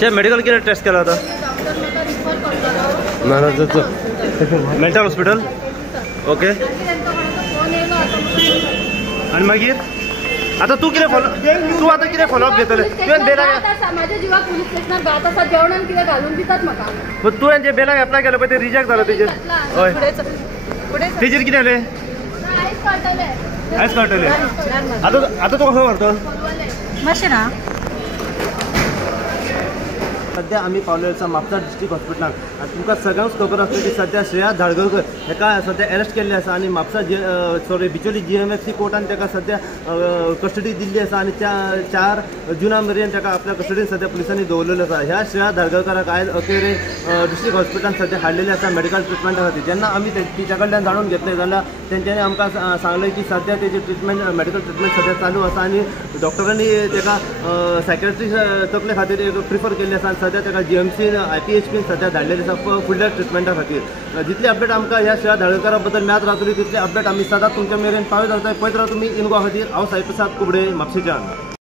शे मेडिकल किती टेस्ट केला होता ना मेंटल हॉस्पिटल ओके आणि मागीर आता तू किती आता किती फॉलोअप घेतले तुवें बेलाक माझ्या जीवाक पोलीस स्टेशनार गात आसा जेवणान कितें घालून दितात म्हाका तुवें जे बेलाक एप्लाय केलं पळय ते रिजेक्ट जालें तेजेर हय तेजेर कितें जालें आयज कळटलें आता तू कसो व्हरतो मातशें ना सध्या आम्ही पावलेलो आसा म्हापसा डिस्ट्रिक्ट हॉस्पिटलान आनी तुमकां सगळ्यांक खबर आसता की सध्या श्रेया धारगळकर हेका सध्या अरेस्ट केल्ले आसा आनी म्हापसा बिचोली GMFC कोर्टान तेका सध्या कस्टडी दिल्ली आसा आनी त्या 4 जुना मेरेन तेका आपल्या कस्टडीन सध्या पुलिसांनी दवरलेलो आसा. ह्या श्रेया धारगळकराक आयज अखेरेन डिस्ट्रिक्ट हॉस्पिटलान सध्या हाडलेले आसा मेडिकल ट्रिटमेंटा खातीर. जेन्ना आमी तिच्या कडल्यान जाणून घेतले जाल्यार तेंच्यांनी आमकां सांगलें की सध्या तेजी ट्रिटमेंट मेडिकल ट्रिटमेंट सध्या चालू आसा आनी डॉक्टरांनी तेका सायकॅट्रिस्ट तकले खातीर एक प्रिफर केल्ले आसा. सध्या तेका GMC IPHP सध्या धाडलेली आसा फुडल्या ट्रिटमेंटा खातीर. जितली अपडेट आमकां ह्या श्रेया धारगळकरा बद्दल मेळत रावतली तितले अपडेट आमी सदांच तुमच्या मेरेन पावयत रावताय. पळयत राव तुमी इन गोवा खातीर. हांव साई प्रसाद कुबडे म्हापशेच्यान.